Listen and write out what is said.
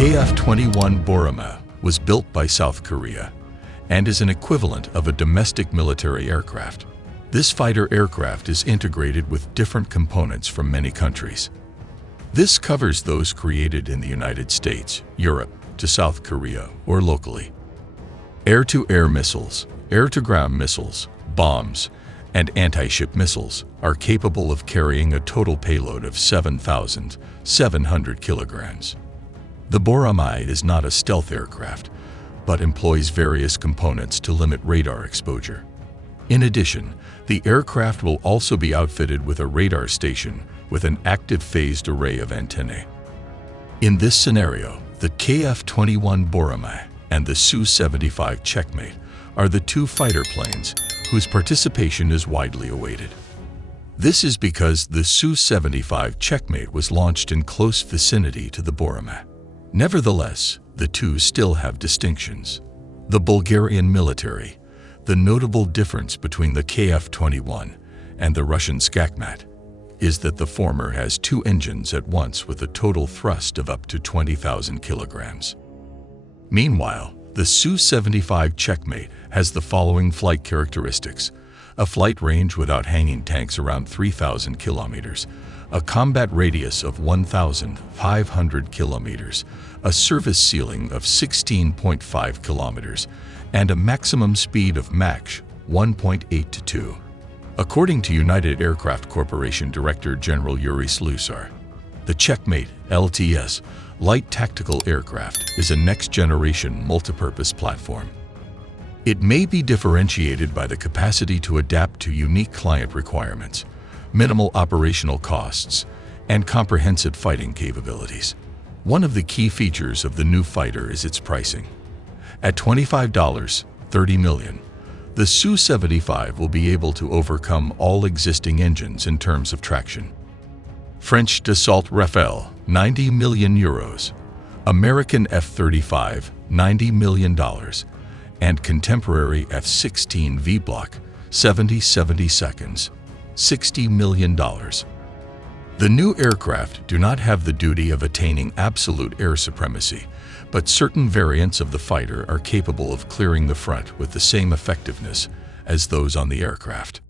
KF-21 Boramae was built by South Korea and is an equivalent of a domestic military aircraft. This fighter aircraft is integrated with different components from many countries. This covers those created in the United States, Europe, to South Korea, or locally. Air-to-air missiles, air-to-ground missiles, bombs, and anti-ship missiles are capable of carrying a total payload of 7,700 kilograms. The Boramae is not a stealth aircraft, but employs various components to limit radar exposure. In addition, the aircraft will also be outfitted with a radar station with an active phased array of antennae. In this scenario, the KF-21 Boramae and the Su-75 Checkmate are the two fighter planes whose participation is widely awaited. This is because the Su-75 Checkmate was launched in close vicinity to the Boramae. Nevertheless, the two still have distinctions. The Bulgarian military, the notable difference between the KF-21 and the Russian Checkmate is that the former has two engines at once with a total thrust of up to 20,000 kilograms. Meanwhile, the Su-75 Checkmate has the following flight characteristics: a flight range without hanging tanks around 3,000 kilometers, a combat radius of 1,500 kilometers, a service ceiling of 16.5 kilometers, and a maximum speed of Mach 1.8 to 2. According to United Aircraft Corporation Director General Yuri Slusar, the Checkmate LTS light tactical aircraft is a next-generation multipurpose platform. It may be differentiated by the capacity to adapt to unique client requirements, minimal operational costs, and comprehensive fighting capabilities. One of the key features of the new fighter is its pricing. At $25.30 million, the Su-75 will be able to overcome all existing engines in terms of traction. French Dassault Rafale, €90 million, American F-35, $90 million, and contemporary F-16V Block, 70 seconds, $60 million. The new aircraft do not have the duty of attaining absolute air supremacy, but certain variants of the fighter are capable of clearing the front with the same effectiveness as those on the aircraft.